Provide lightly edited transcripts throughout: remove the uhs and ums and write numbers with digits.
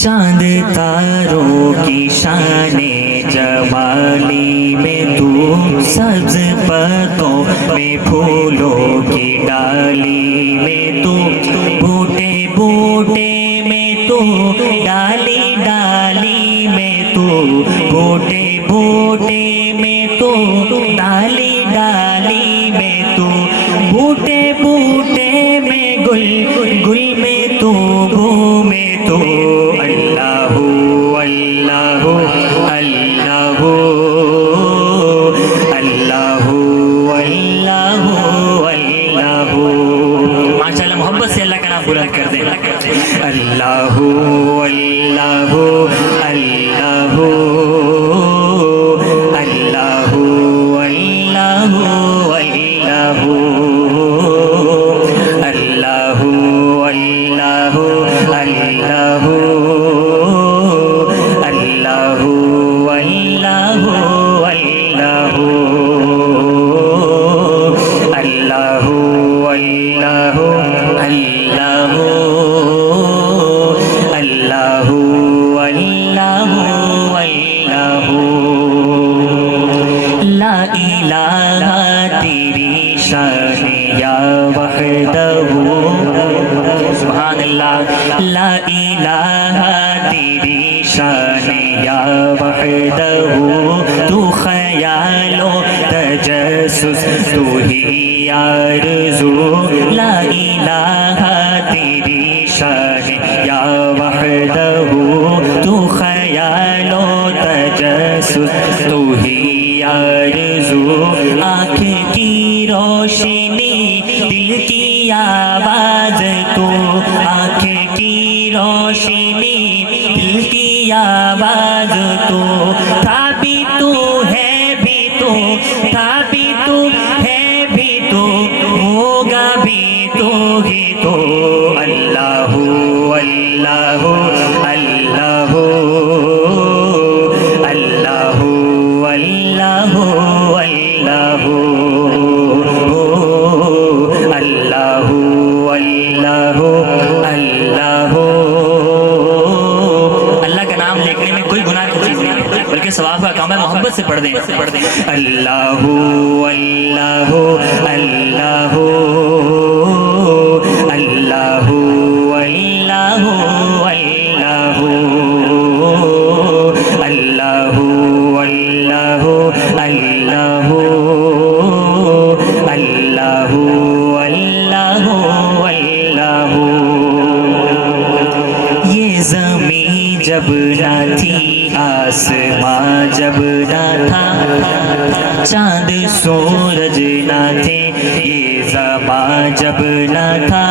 چاند تاروں کی شان جمالی میں تو، سبز پتوں میں پھولوں کی ڈالی میں تو، بوٹے بوٹے میں تو، ڈالی ڈالی میں تو، بوٹے بوٹے میں تو، ڈالی ڈالی میں تو، بوٹے بوٹے میں گل گل میں تو، بو میں تو، اللہ اللہ اللہ اللہ اللہ اللہ۔ ماشاء اللہ، محبت سے اللہ کا نام بلند کر دیں۔ اللہ اللہ اللہ اللہ اللہ اللہ اللہ اللہ اللہ اللہ اللہ اللہ اللہ اللہ اللہ اللہ۔ لا الہ تیری شان یا وحدہ، سبحان اللہ۔ لا الہ تیری شان یا وحدہ، تو خیال و تجسس تو ہی آرزو۔ لا الہ تیری شان یا وحدہ، تو خیال و تجسس تو ہی آرزو۔ آنکھ کی روشنی دل کی آواز تو، آنکھ کی روشنی دل کی آواز تو، تھا بھی تو ہے بھی تو، تھا بھی تو ہے بھی تو، ہوگا بھی تو ہی تو۔ اللہ اللہ اللہ اللہ اللہ اللہ اللہ اللہ اللہ۔ اللہ کا نام لینے میں کوئی گناہ کی چیز نہیں ہے، بلکہ ثواب کا کام ہے، محبت سے پڑھ دیں۔ اللہ اللہ اللہ اللہ اللہ اللہ اللہ اللہ اللہ اللہ۔ یہ زمین جب نہ تھی، آسماں جب نہ تھا، چاند سورج نہ تھے، یہ زماں جب نہ تھا،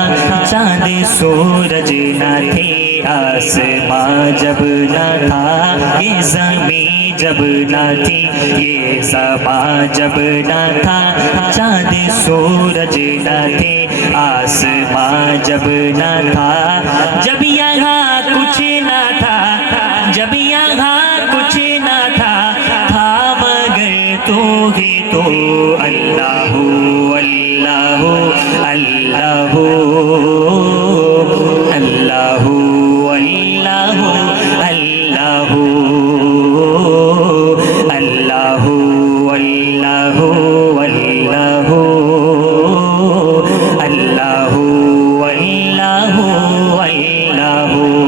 چاند سورج نہ تھے، آسماں جب نہ تھا، یہ زمین جب نہ تھی، یہ زماں جب نہ تھا، چاند سورج نہ تھے، آسماں جب نہ تھا، جب یہاں کچھ نہ تھا، جب یہاں کچھ نہ تھا، تھا مگر تو ہی تو۔ اللہ اللہ اللہ اللہ اللہ اللہ اللہ اللہ اللہ اللہ اللہ اللہ۔